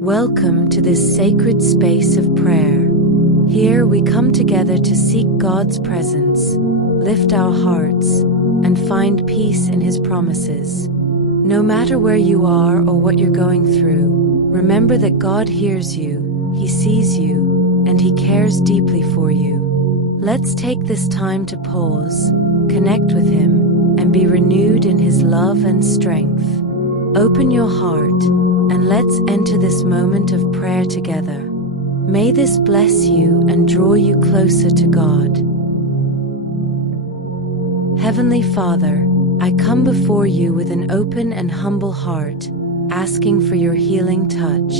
Welcome to this sacred space of prayer. Here we come together to seek God's presence, lift our hearts, and find peace in His promises. No matter where you are or what you're going through, remember that God hears you, He sees you, and He cares deeply for you. Let's take this time to pause, connect with Him, and be renewed in His love and strength. Open your heart, and let's enter this moment of prayer together. May this bless you and draw you closer to God. Heavenly Father, I come before you with an open and humble heart, asking for your healing touch.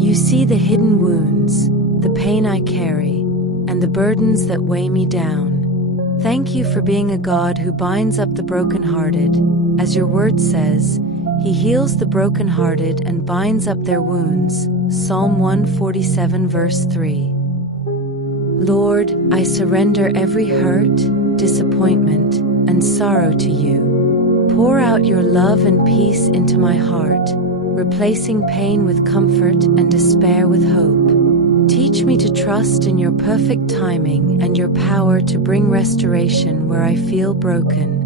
You see the hidden wounds, the pain I carry, and the burdens that weigh me down. Thank you for being a God who binds up the brokenhearted. As your word says, He heals the brokenhearted and binds up their wounds. Psalm 147 verse 3. Lord, I surrender every hurt, disappointment, and sorrow to you. Pour out your love and peace into my heart, replacing pain with comfort and despair with hope. Teach me to trust in your perfect timing and your power to bring restoration where I feel broken.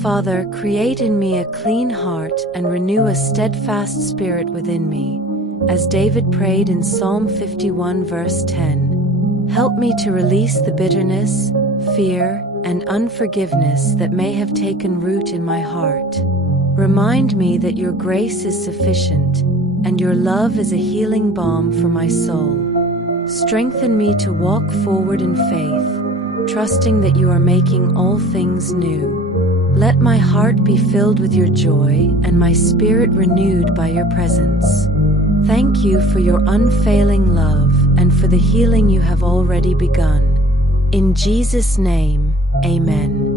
Father, create in me a clean heart and renew a steadfast spirit within me, as David prayed in Psalm 51 verse 10. Help me to release the bitterness, fear, and unforgiveness that may have taken root in my heart. Remind me that your grace is sufficient, and your love is a healing balm for my soul. Strengthen me to walk forward in faith, trusting that you are making all things new. Let my heart be filled with your joy and my spirit renewed by your presence. Thank you for your unfailing love and for the healing you have already begun. In Jesus' name, Amen.